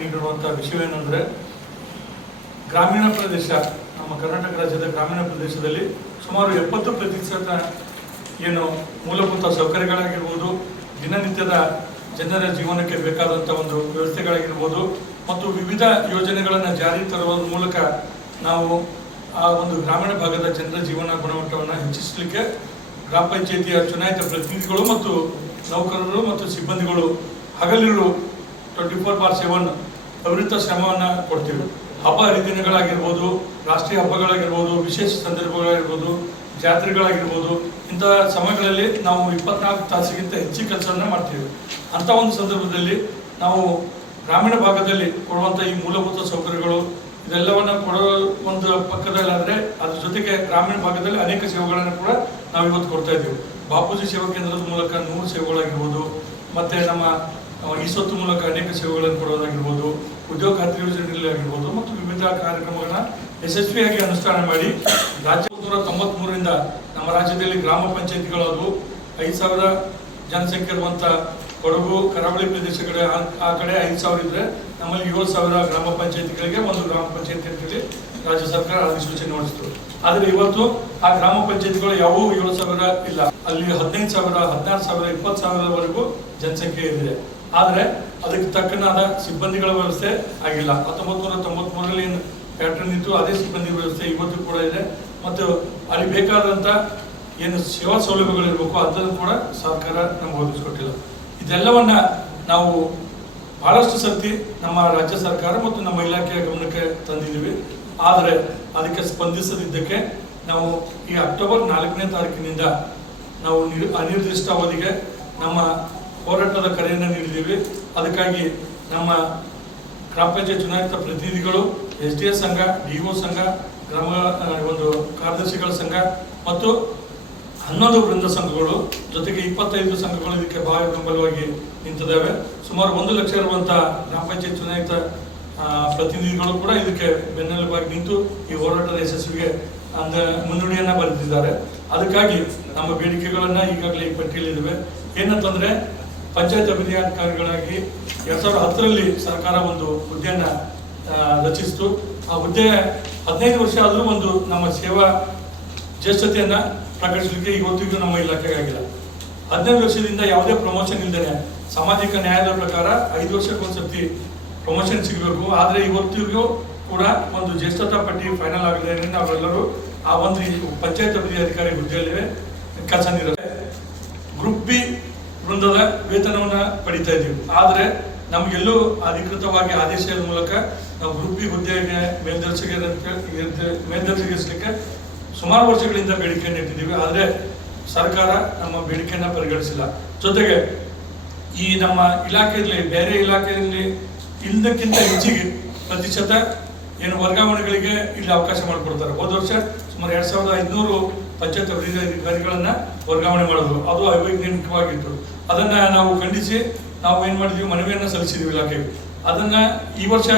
ನೀಡಿರುವಂಥ ವಿಷಯವೇನೆಂದರೆ ಗ್ರಾಮೀಣ ಪ್ರದೇಶ, ನಮ್ಮ ಕರ್ನಾಟಕ ರಾಜ್ಯದ ಗ್ರಾಮೀಣ ಪ್ರದೇಶದಲ್ಲಿ ಸುಮಾರು ಎಪ್ಪತ್ತು ಪ್ರತಿಶತ ಏನು ಮೂಲಭೂತ ಸೌಕರ್ಯಗಳಾಗಿರ್ಬೋದು, ದಿನನಿತ್ಯದ ಜನರ ಜೀವನಕ್ಕೆ ಬೇಕಾದಂಥ ಒಂದು ವ್ಯವಸ್ಥೆಗಳಾಗಿರ್ಬೋದು, ಮತ್ತು ವಿವಿಧ ಯೋಜನೆಗಳನ್ನು ಜಾರಿ ತರುವ ಮೂಲಕ ನಾವು ಆ ಒಂದು ಗ್ರಾಮೀಣ ಭಾಗದ ಜನರ ಜೀವನ ಗುಣಮಟ್ಟವನ್ನು ಹೆಚ್ಚಿಸಲಿಕ್ಕೆ ಗ್ರಾಮ ಪಂಚಾಯಿತಿಯ ಚುನಾಯಿತ ಪ್ರತಿನಿಧಿಗಳು ಮತ್ತು ನೌಕರರು ಮತ್ತು ಸಿಬ್ಬಂದಿಗಳು ಹಗಲಿರುಳು ಟ್ವೆಂಟಿ ಫೋರ್ ಬಾರ್ ಸೆವೆನ್ ಅವಿರತ ಶ್ರಮವನ್ನು ಕೊಡ್ತೀವಿ. ಹಬ್ಬ ಹರಿದಿನಗಳಾಗಿರ್ಬೋದು, ರಾಷ್ಟ್ರೀಯ ಹಬ್ಬಗಳಾಗಿರ್ಬೋದು, ವಿಶೇಷ ಸಂದರ್ಭಗಳಾಗಿರ್ಬೋದು, ಜಾತ್ರೆಗಳಾಗಿರ್ಬೋದು ಇಂತಹ ಸಮಯಗಳಲ್ಲಿ ನಾವು ಇಪ್ಪತ್ನಾಲ್ಕು ತಾಸಿಗಿಂತ ಹೆಚ್ಚು ಕೆಲಸವನ್ನು ಮಾಡ್ತೀವಿ. ಅಂಥ ಒಂದು ಸಂದರ್ಭದಲ್ಲಿ ನಾವು ಗ್ರಾಮೀಣ ಭಾಗದಲ್ಲಿ ಕೊಡುವಂಥ ಈ ಮೂಲಭೂತ ಸೌಕರ್ಯಗಳು ಇದೆಲ್ಲವನ್ನು ಕೊಡೋ ಒಂದು ಪಕ್ಕದಲ್ಲಾದರೆ ಅದ್ರ ಜೊತೆಗೆ ಗ್ರಾಮೀಣ ಭಾಗದಲ್ಲಿ ಅನೇಕ ಸೇವೆಗಳನ್ನು ಕೂಡ ನಾವು ಇವತ್ತು ಕೊಡ್ತಾ ಇದ್ದೀವಿ. ಬಾಪೂಜಿ ಸೇವಾ ಕೇಂದ್ರದ ಮೂಲಕ ನೂರು ಸೇವೆಗಳಾಗಿರ್ಬೋದು, ಮತ್ತು ನಮ್ಮ ಸ್ವತ್ತು ಮೂಲಕ ಅನೇಕ ಸೇವೆಗಳನ್ನು ಕೊಡೋದಾಗಿರ್ಬೋದು ಉದ್ಯೋಗ ಖಾತ್ರಿ ಯೋಜನೆಗಳಲ್ಲಿ ಆಗಿರ್ಬೋದು ಮತ್ತು ವಿವಿಧ ಕಾರ್ಯಕ್ರಮಗಳನ್ನ ಯಶಸ್ವಿಯಾಗಿ ಅನುಷ್ಠಾನ ಮಾಡಿ ರಾಜ್ಯ ನೂರ ತೊಂಬತ್ಮೂರರಿಂದ ನಮ್ಮ ರಾಜ್ಯದಲ್ಲಿ ಗ್ರಾಮ ಪಂಚಾಯತ್ಗಳಾದವು, ಐದು ಸಾವಿರ ಜನಸಂಖ್ಯೆ ಇರುವಂಥ ಕೊಡಗು, ಕರಾವಳಿ ಪ್ರದೇಶಗಳ ಆ- ಆ ಕಡೆ ಐದು ಸಾವಿರ ಇದ್ರೆ ನಮ್ಮಲ್ಲಿ ಏಳು ಸಾವಿರ ಗ್ರಾಮ ಪಂಚಾಯತ್ಗಳಿಗೆ ಒಂದು ಗ್ರಾಮ ಪಂಚಾಯತ್ ಅಂತೇಳಿ ರಾಜ್ಯ ಸರ್ಕಾರ ಅಧಿಸೂಚನೆ ಹೊರಡಿಸಿತು. ಆದರೆ ಇವತ್ತು ಆ ಗ್ರಾಮ ಪಂಚಾಯತ್ಗಳು ಯಾವುವು ಏಳು ಸಾವಿರ ಇಲ್ಲ. ಅಲ್ಲಿ ಹದಿನೈದು ಸಾವಿರ, ಹದಿನಾರು ಸಾವಿರ, ಇಪ್ಪತ್ತು ಸಾವಿರವರೆಗೂ ಜನಸಂಖ್ಯೆ ಇದೆ. ಆದರೆ ಅದಕ್ಕೆ ತಕ್ಕನಾದ ಸಿಬ್ಬಂದಿಗಳ ವ್ಯವಸ್ಥೆ ಆಗಿಲ್ಲ. ಹತ್ತೊಂಬತ್ತು ನೂರ ತೊಂಬತ್ಮೂರರಲ್ಲಿ ಏನು ಪ್ಯಾಟರ್ನ್ ಇತ್ತು ಅದೇ ಸಿಬ್ಬಂದಿ ವ್ಯವಸ್ಥೆ ಇವತ್ತು ಕೂಡ ಇದೆ. ಮತ್ತು ಅಲ್ಲಿ ಬೇಕಾದಂಥ ಏನು ಸೇವಾ ಸೌಲಭ್ಯಗಳಿರಬೇಕು ಅದನ್ನು ಕೂಡ ಸರ್ಕಾರ ನಮ್ಗೆ ಒದಗಿಸ್ಕೊಟ್ಟಿಲ್ಲ. ಇದೆಲ್ಲವನ್ನು ನಾವು ಬಹಳಷ್ಟು ಸರ್ತಿ ನಮ್ಮ ರಾಜ್ಯ ಸರ್ಕಾರ ಮತ್ತು ನಮ್ಮ ಇಲಾಖೆಯ ಗಮನಕ್ಕೆ ತಂದಿದ್ದೀವಿ. ಆದರೆ ಅದಕ್ಕೆ ಸ್ಪಂದಿಸದಿದ್ದಕ್ಕೆ ನಾವು ಈ ಅಕ್ಟೋಬರ್ ನಾಲ್ಕನೇ ತಾರೀಕಿನಿಂದ ನಾವು ನಿರ್- ಅನಿರ್ದಿಷ್ಟ ಅವಧಿಗೆ ನಮ್ಮ ಹೋರಾಟದ ಕರೆಯನ್ನು ನೀಡಿದ್ದೀವಿ. ಅದಕ್ಕಾಗಿ ನಮ್ಮ ಗ್ರಾಮ ಪಂಚಾಯತ್ ಚುನಾಯಿತ ಪ್ರತಿನಿಧಿಗಳು, ಎಸ್ ಡಿ ಎಸ್ ಸಂಘ, ಡಿ ಒ ಸಂಘ, ಗ್ರಾಮ ಒಂದು ಕಾರ್ಯದರ್ಶಿಗಳ ಸಂಘ ಮತ್ತು ಹನ್ನೊಂದು ವೃಂದ ಸಂಘಗಳು, ಜೊತೆಗೆ ಇಪ್ಪತ್ತೈದು ಸಂಘಗಳು ಇದಕ್ಕೆ ಭಾಳ ಬೆಂಬಲವಾಗಿ ನಿಂತಿದ್ದಾವೆ. ಸುಮಾರು ಒಂದು ಲಕ್ಷ ಇರುವಂಥ ಗ್ರಾಮ ಪಂಚಾಯತ್ ಚುನಾಯಿತ ಪ್ರತಿನಿಧಿಗಳು ಕೂಡ ಇದಕ್ಕೆ ಬೆನ್ನೆಲುಬಾಗಿ ನಿಂತು ಈ ಹೋರಾಟದ ಯಶಸ್ವಿಗೆ ಅಂದ, ಮುನ್ನುಡಿಯನ್ನ ಬರೆದಿದ್ದಾರೆ. ಅದಕ್ಕಾಗಿ ನಮ್ಮ ಬೇಡಿಕೆಗಳನ್ನ ಈಗಾಗಲೇ ಈ ಪಟ್ಟಿಯಲ್ಲಿದ್ದಾವೆ. ಏನಂತಂದ್ರೆ ಪಂಚಾಯತ್ ಅಭಿವೃದ್ಧಿ ಎರಡ್ ಸಾವಿರದ ಹತ್ತರಲ್ಲಿ ಸರ್ಕಾರ ಒಂದು ಹುದ್ದೆಯನ್ನ ರಚಿಸಿತು. ಆ ಹುದ್ದೆ ಹದಿನೈದು ವರ್ಷ ಆದರೂ ಒಂದು ನಮ್ಮ ಸೇವಾ ಜ್ಯೇಷ್ಠತೆಯನ್ನ ಪ್ರಕಟಿಸಲಿಕ್ಕೆ ಇವತ್ತಿಗೂ ನಮ್ಮ ಇಲಾಖೆಗೆ ಆಗಿಲ್ಲ. ಹದಿನೈದು ವರ್ಷದಿಂದ ಯಾವುದೇ ಪ್ರಮೋಷನ್ ಇಲ್ಲದೇ ಸಾಮಾಜಿಕ ನ್ಯಾಯದ ಪ್ರಕಾರ ಐದು ವರ್ಷಕ್ಕೊಂದ್ಸರ್ತಿ ಪ್ರಮೋಷನ್ ಸಿಗಬೇಕು. ಆದರೆ ಇವತ್ತಿಗೂ ಕೂಡ ಒಂದು ಜ್ಯೇಷ್ಠತಾ ಪಟ್ಟಿ ಫೈನಲ್ ಆಗಿದೆ ನಾವೆಲ್ಲರೂ ಆ ಒಂದು ಪಂಚಾಯತ್ ಅಭಿವೃದ್ಧಿ ಅಧಿಕಾರಿ ಹುದ್ದೆಯಲ್ಲಿ ಕೆಲಸ ನೀಡುತ್ತೆ ಗ್ರೂಪ್ ಬಿ ವೃಂದದ ವೇತನವನ್ನ ಪಡಿತಾ ಇದ್ದೀವಿ. ಆದರೆ ನಮಗೆಲ್ಲೂ ಅಧಿಕೃತವಾಗಿ ಆದೇಶದ ಮೂಲಕ ನಾವು ಗ್ರೂಪ್ ಬಿ ಹುದ್ದೆಗೆ ಮೇಲ್ದರ್ಜೆಗೆ ಮೇಲ್ದರ್ಜೆಗಿಸಲಿಕ್ಕೆ ಸುಮಾರು ವರ್ಷಗಳಿಂದ ಬೇಡಿಕೆಯನ್ನು ಇಟ್ಟಿದ್ದೀವಿ. ಆದರೆ ಸರ್ಕಾರ ನಮ್ಮ ಬೇಡಿಕೆಯನ್ನ ಪರಿಗಣಿಸಿಲ್ಲ. ಜೊತೆಗೆ ಈ ನಮ್ಮ ಇಲಾಖೆಯಲ್ಲಿ, ಬೇರೆ ಇಲಾಖೆಯಲ್ಲಿ ಇಲ್ಲದಕ್ಕಿಂತ ಹೆಚ್ಚಿಗೆ ಪ್ರತಿಶತ ಏನು ವರ್ಗಾವಣೆಗಳಿಗೆ ಇಲ್ಲಿ ಅವಕಾಶ ಮಾಡಿಕೊಡ್ತಾರೆ. ಹೋದ ವರ್ಷ ಸುಮಾರು ಎರಡ್ ಸಾವಿರದ ಐದುನೂರು ಪಂಚಾಯತ್ ಅಧಿಕಾರಿಗಳನ್ನ ವರ್ಗಾವಣೆ ಮಾಡೋದು. ಅದು ಅವೈಜ್ಞಾನಿಕವಾಗಿತ್ತು ಅದನ್ನ ನಾವು ಖಂಡಿಸಿ ನಾವು ಏನ್ ಮಾಡಿದ್ವಿ? ಮನವಿಯನ್ನ ಸಲ್ಲಿಸಿದ್ವಿ ಇಲಾಖೆಗೆ ಅದನ್ನ ಈ ವರ್ಷ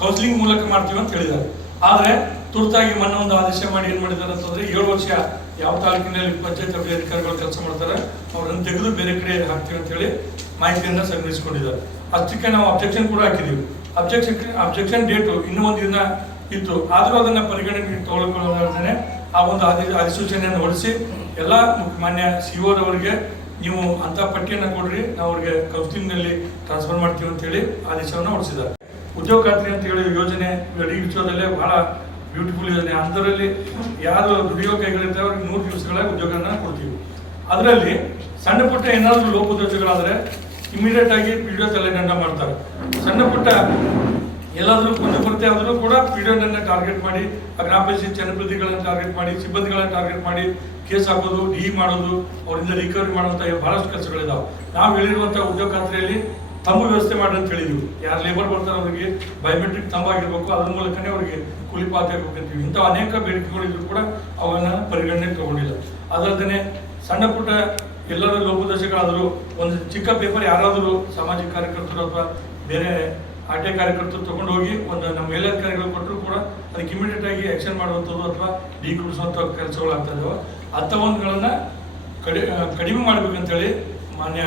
ಕೌನ್ಸಿಲಿಂಗ್ ಮೂಲಕ ಮಾಡ್ತೀವಿ ಅಂತ ಹೇಳಿದ್ದಾರೆ. ಆದರೆ ತುರ್ತಾಗಿ ಮೊನ್ನೆ ಒಂದು ಆದೇಶ ಮಾಡಿ ಏನು ಮಾಡಿದ್ದಾರೆ ಅಂತಂದ್ರೆ ಏಳು ವರ್ಷ ಯಾವ ತಾಲೂಕಿನಲ್ಲಿ ಪಂಚಾಯತ್ ಅಧಿಕಾರಿಗಳು ಕೆಲಸ ಮಾಡ್ತಾರೆ ಅವರನ್ನು ತೆಗೆದು ಬೇರೆ ಕಡೆ ಹಾಕ್ತೀವಿ ಅಂತ ಹೇಳಿ ಮಾಹಿತಿಯನ್ನ ಸಂಗ್ರಹಿಸಿಕೊಂಡಿದ್ದಾರೆ. ಅಷ್ಟಕ್ಕೆ ನಾವು ಅಬ್ಜೆಕ್ಷನ್ ಕೂಡ ಹಾಕಿದೀವಿ ಅಬ್ಜೆಕ್ಷನ್ ಅಬ್ಜೆಕ್ಷನ್ ಡೇಟು ಇನ್ನೂ ಒಂದು ದಿನ ಇತ್ತು. ಆದರೂ ಅದನ್ನ ಪರಿಗಣನೆಗೆ ತಗೊಳ್ಕೊಳ್ಳೋದೇ ಆ ಒಂದು ಅಧಿ, ಅಧಿಸೂಚನೆಯನ್ನು ಹೊರಡಿಸಿ ಎಲ್ಲ ಮಾನ್ಯ ಸಿ ಓರವರಿಗೆ ನೀವು ಅಂತ ಪಟ್ಟಿಯನ್ನು ಕೊಡ್ರಿ, ನಾವು ಅವ್ರಿಗೆ ಕೌನ್ಸಿಲಿಂಗ್ನಲ್ಲಿ ಟ್ರಾನ್ಸ್ಫರ್ ಮಾಡ್ತೀವಿ ಅಂತ ಹೇಳಿ ಆದೇಶವನ್ನು ಹೊರಡಿಸಿದ್ದಾರೆ. ಉದ್ಯೋಗ ಖಾತ್ರಿ ಅಂತ ಹೇಳಿ ಯೋಜನೆ ಇಡೀ ವಿಶ್ವದಲ್ಲೇ ಬಹಳ ಬ್ಯೂಟಿಫುಲ್ ಯೋಜನೆ. ಅದರಲ್ಲಿ ಯಾರು ದುಡಿಯೋ ಕೈಗಳಿರ್ತಾರೆ ಅವ್ರಿಗೆ ನೂರು ದಿವಸಗಳ ಉದ್ಯೋಗನ ಕೊಡ್ತೀವಿ. ಅದರಲ್ಲಿ ಸಣ್ಣ ಪುಟ್ಟ ಏನಾದರೂ ಲೋಪದೋಷಗಳಾದರೆ ಇಮಿಡಿಯೇಟ್ ಆಗಿ ಪಿ ಡಿ ತಲೆದಂಡ ಮಾಡ್ತಾರೆ. ಸಣ್ಣ ಪುಟ್ಟ ಎಲ್ಲಾದರೂ ಕುಂದು ಕೊರತೆ ಆದರೂ ಕೂಡ ಪಿ ಟಾರ್ಗೆಟ್ ಮಾಡಿ ಗ್ರಾಮ ಪಂಚಾಯತ್ ಟಾರ್ಗೆಟ್ ಮಾಡಿ, ಸಿಬ್ಬಂದಿಗಳನ್ನ ಟಾರ್ಗೆಟ್ ಮಾಡಿ, ಕೇಸ್ ಹಾಕೋದು, ಡಿ ಮಾಡೋದು, ಅವರಿಂದ ರಿಕವರಿ ಮಾಡುವಂಥ ಬಹಳಷ್ಟು ಕೆಲಸಗಳಿದಾವೆ. ನಾವು ಹೇಳಿರುವಂಥ ಉದ್ಯೋಗ ಖಾತ್ರಿಯಲ್ಲಿ ತಂಬು ವ್ಯವಸ್ಥೆ ಮಾಡಿ ಅಂತ ಹೇಳಿದ್ವಿ. ಯಾರು ಲೇಬರ್ ಬರ್ತಾರೆ ಅವರಿಗೆ ಬಯೋಮೆಟ್ರಿಕ್ ತಂಬ ಆಗಿರ್ಬೇಕು, ಅದ್ರ ಮೂಲಕನೇ ಅವರಿಗೆ ಕೂಲಿ ಪಾತಿ ಆಗ್ಬೇಕಂತೀವಿ ಇಂಥ ಅನೇಕ ಬೇಡಿಕೆಗಳಿದ್ರು ಕೂಡ ಅವನ್ನ ಪರಿಗಣನೆ ತಗೊಂಡಿಲ್ಲ. ಅದಲ್ಲದೆ ಸಣ್ಣ ಪುಟ್ಟ ಎಲ್ಲರೂ ಲೋಪದೋಷಗಳಾದರೂ, ಒಂದು ಚಿಕ್ಕ ಪೇಪರ್ ಯಾರಾದರೂ ಸಾಮಾಜಿಕ ಕಾರ್ಯಕರ್ತರು ಅಥವಾ ಬೇರೆ ಆರ್ ಟಿ ಕಾರ್ಯಕರ್ತರು ತಗೊಂಡು ಹೋಗಿ ಒಂದು ನಮ್ಮ ಮೇಲಧಿಕಾರಿಗಳು ಕೊಟ್ಟರು ಕೂಡ ಅದಕ್ಕೆ ಇಮಿಡಿಯೇಟ್ ಆಗಿ ಆಕ್ಷನ್ ಮಾಡುವಂಥದ್ದು ಅಥವಾ ಡಿ ಕುಡಿಸುವಂಥ ಕೆಲಸಗಳು ಆಗ್ತಾ ಇದಾವೆ ಅಂಥವನ್ನುಗಳನ್ನ ಕಡಿ ಕಡಿಮೆ ಮಾಡಬೇಕಂತೇಳಿ ಮಾನ್ಯ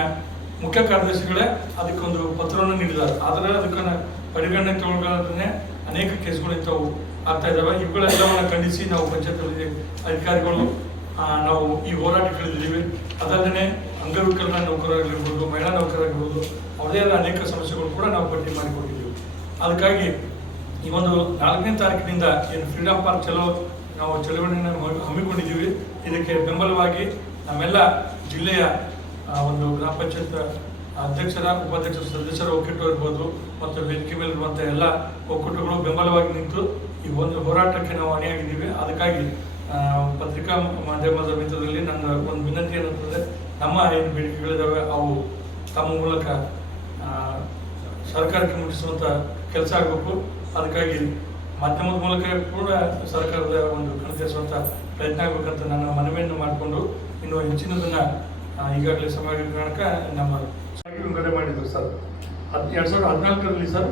ಮುಖ್ಯ ಕಾರ್ಯದರ್ಶಿಗಳೇ ಅದಕ್ಕೊಂದು ಪತ್ರವನ್ನು ನೀಡಿದ್ದಾರೆ. ಆದರೆ ಅದಕ್ಕನ್ನು ಪರಿಗಣನೆ ತಗೊಳ್ಳೋದನ್ನೇ ಅನೇಕ ಕೇಸ್ಗಳು ಇಂಥವು ಆಗ್ತಾ ಇದ್ದಾವೆ ಇವುಗಳೆಲ್ಲವನ್ನು ಖಂಡಿಸಿ ನಾವು ಪಂಚಾಯತ್ ಅಧಿಕಾರಿಗಳು ನಾವು ಈ ಹೋರಾಟಗಳಿದ್ದೀವಿ ಅದಲ್ಲದೆ ಅಂಗವಿಕಲ ನೌಕರರಾಗಿರ್ಬೋದು, ಮಹಿಳಾ ನೌಕರರಾಗಿರ್ಬೋದು ಅವರೇ ಆದ ಅನೇಕ ಸಮಸ್ಯೆಗಳು ಕೂಡ ನಾವು ಪಟ್ಟಿ ಮಾಡಿಕೊಟ್ಟಿದ್ದೀವಿ. ಅದಕ್ಕಾಗಿ ಈ ಒಂದು ನಾಲ್ಕನೇ ತಾರೀಕಿನಿಂದ ಏನು ಫ್ರೀಡಮ್ ಪಾರ್ಕ್ ಚಲೋ ನಾವು ಚಳವಳಿಯನ್ನು ಹಮ್ಮಿ- ಹಮ್ಮಿಕೊಂಡಿದ್ದೀವಿ. ಇದಕ್ಕೆ ಬೆಂಬಲವಾಗಿ ನಮ್ಮೆಲ್ಲ ಜಿಲ್ಲೆಯ ಒಂದು ಗ್ರಾಮ ಪಂಚಾಯತ್ ಅಧ್ಯಕ್ಷರ ಉಪಾಧ್ಯಕ್ಷರ ಸದಸ್ಯರ ಒಕ್ಕೂಟ ಇರ್ಬೋದು ಮತ್ತು ವೇದಿಕೆ ಮೇಲೆ ಇರುವಂಥ ಎಲ್ಲ ಒಕ್ಕೂಟಗಳು ಬೆಂಬಲವಾಗಿ ನಿಂತು ಈ ಒಂದು ಹೋರಾಟಕ್ಕೆ ನಾವು ಅಣಿಯಾಗಿದ್ದೀವಿ. ಅದಕ್ಕಾಗಿ ಪತ್ರಿಕಾ ಮಾಧ್ಯಮದ ಮಿತ್ರದಲ್ಲಿ ನನ್ನ ಒಂದು ವಿನಂತಿ ಏನಂತಂದರೆ ನಮ್ಮ ಏನು ಬೇಡಿಕೆಗಳಿದ್ದಾವೆ ಅವು ತಮ್ಮ ಮೂಲಕ ಸರ್ಕಾರಕ್ಕೆ ಮುಟ್ಟಿಸುವಂತ ಕೆಲಸ ಆಗಬೇಕು. ಅದಕ್ಕಾಗಿ ಮಾಧ್ಯಮದ ಮೂಲಕ ಕೂಡ ಸರ್ಕಾರದ ಒಂದು ಕಣತಿಸುವಂತ ಪ್ರಯತ್ನ ಆಗಬೇಕಂತ ನನ್ನ ಮನವಿಯನ್ನು ಮಾಡಿಕೊಂಡು ಇನ್ನು ಹೆಚ್ಚಿನದನ್ನ ಈಗಾಗಲೇ ಸಮಯ ಕಾರಣಕ್ಕ ನಮ್ಮ ವಿಂಗಡಣೆ ಮಾಡಿದ್ರು ಸರ್. ಹದ್, ಎರಡು ಸಾವಿರದ ಹದಿನಾಲ್ಕರಲ್ಲಿ ಸರ್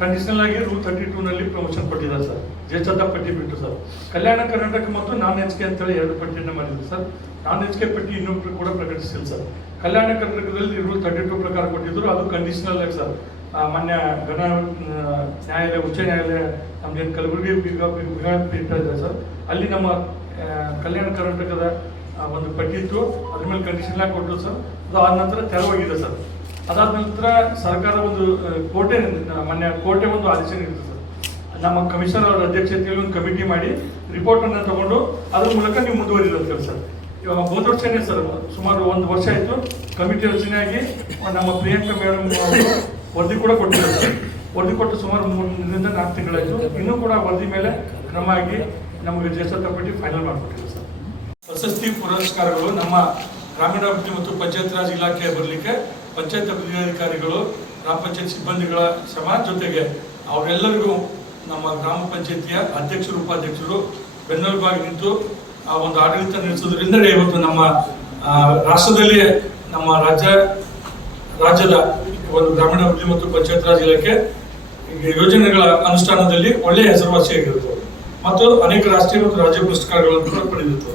ಕಂಡೀಷನಲ್ ಆಗಿ ರೂಲ್ ತರ್ಟಿ ಟೂ ನಲ್ಲಿ ಪ್ರಮೋಷನ್ ಕೊಟ್ಟಿದ್ದಾರೆ ಸರ್. ಜೇಚದ ಪಟ್ಟಿ ಬಿಟ್ಟು ಸರ್. ಕಲ್ಯಾಣ ಕರ್ನಾಟಕ ಮತ್ತು ನಾನ್ ಎಚ್ ಕೆ ಅಂತೇಳಿ ಎರಡು ಪಟ್ಟಿಯನ್ನು ಮಾಡಿದ್ರು ಸರ್. ನಾನ್ ಎಚ್ ಕೆ ಪಟ್ಟಿ ಇನ್ನೊಬ್ರು ಕೂಡ ಪ್ರಕಟಿಸಿಲ್ಲ ಸರ್. ಕಲ್ಯಾಣ ಕರ್ನಾಟಕದಲ್ಲಿ ರೂಲ್ ತರ್ಟಿ ಟೂ ಪ್ರಕಾರ ಕೊಟ್ಟಿದ್ರು ಅದು ಕಂಡೀಷನಲ್ ಆಗಿ ಸರ್. ಮಾನ್ಯ ಗಣ ನ್ಯಾಯಾಲಯ, ಉಚ್ಚ ನ್ಯಾಯಾಲಯ ನಮ್ದೇನು ಕಲಬುರಗಿ ಪೀಠ ಇದೆ ಸರ್. ಅಲ್ಲಿ ನಮ್ಮ ಕಲ್ಯಾಣ ಕರ್ನಾಟಕದ ಒಂದು ಪಟ್ಟಿ ಇತ್ತು ಅದ್ರ ಮೇಲೆ ಕಂಡೀಷನ್ ಆಗಿ ಕೊಟ್ಟರು ಸರ್. ಅದು ಆದ ನಂತರ ತೆರವಾಗಿದೆ ಸರ್. ಅದಾದ ನಂತರ ಸರ್ಕಾರ ಒಂದು ಕೋಟೆ ಮೊನ್ನೆ ಕೋಟೆ ಒಂದು ಆದೇಶ ನೀಡಿದೆ ಸರ್. ನಮ್ಮ ಕಮಿಷನರ್ ಅವರ ಅಧ್ಯಕ್ಷತೆಯಲ್ಲಿ ಒಂದು ಕಮಿಟಿ ಮಾಡಿ ರಿಪೋರ್ಟ್ ಅನ್ನ ತಗೊಂಡು ಅದ್ರ ಮೂಲಕ ನೀವು ಮುಂದುವರಿದಂತೆ ಸರ್. ಇವಾಗ ಹೋದ ವರ್ಷನೇ ಸರ್, ಸುಮಾರು ಒಂದು ವರ್ಷ ಆಯಿತು. ಕಮಿಟಿ ರಚನೆಯಾಗಿ ನಮ್ಮ ಪ್ರಿಯಾಂಕಾ ಮೇಡಮ್ ವರದಿ ಕೂಡ ಕೊಟ್ಟಿದ್ದಾರೆ. ವರದಿ ಕೊಟ್ಟು ಸುಮಾರು ಮೂರರಿಂದ ನಾಲ್ಕು ತಿಂಗಳಾಯ್ತು. ಇನ್ನೂ ಕೂಡ ವರದಿ ಮೇಲೆ ಕ್ರಮ ಆಗಿ ನಮಗೆ ಜ್ಯೇಷ್ಠ ಕಮಿಟಿ ಫೈನಲ್ ಮಾಡಿಕೊಟ್ಟಿದೆ ಸರ್. ಪ್ರಶಸ್ತಿ ಪುರಸ್ಕಾರಗಳು ನಮ್ಮ ಗ್ರಾಮೀಣಾಭಿವೃದ್ಧಿ ಮತ್ತು ಪಂಚಾಯತ್ ರಾಜ್ ಇಲಾಖೆ ಬರಲಿಕ್ಕೆ ಪಂಚಾಯತ್ ಅಭಿವೃದ್ಧಿ ಅಧಿಕಾರಿಗಳು, ಗ್ರಾಮ ಪಂಚಾಯತ್ ಸಿಬ್ಬಂದಿಗಳ ಶ್ರಮ ಜೊತೆಗೆ ಅವರೆಲ್ಲರಿಗೂ ನಮ್ಮ ಗ್ರಾಮ ಪಂಚಾಯತಿಯ ಅಧ್ಯಕ್ಷರು, ಉಪಾಧ್ಯಕ್ಷರು ಬೆನ್ನೆಲುಬಾಗಿ ನಿಂತು ಆ ಒಂದು ಆಡಳಿತ ನಡೆಸೋದ್ರಿಂದಲೇ ಇವತ್ತು ನಮ್ಮ ರಾಷ್ಟ್ರದಲ್ಲಿ ನಮ್ಮ ರಾಜ್ಯ, ರಾಜ್ಯದ ಒಂದು ಗ್ರಾಮೀಣಾಭಿವೃದ್ಧಿ ಮತ್ತು ಪಂಚಾಯತ್ ರಾಜ್ ಇಲಾಖೆ ಯೋಜನೆಗಳ ಅನುಷ್ಠಾನದಲ್ಲಿ ಒಳ್ಳೆಯ ಹೆಸರುವಾಸಿಯಾಗಿರುತ್ತದೆ ಮತ್ತು ಅನೇಕ ರಾಷ್ಟ್ರೀಯ ಮತ್ತು ರಾಜ್ಯ ಪುರಸ್ಕಾರಗಳನ್ನು ಪಡೆದಿತ್ತು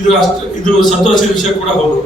ಇದು ಅಷ್ಟು ಇದು ಸಂತೋಷದ ವಿಷಯ ಕೂಡ ಹೌದು.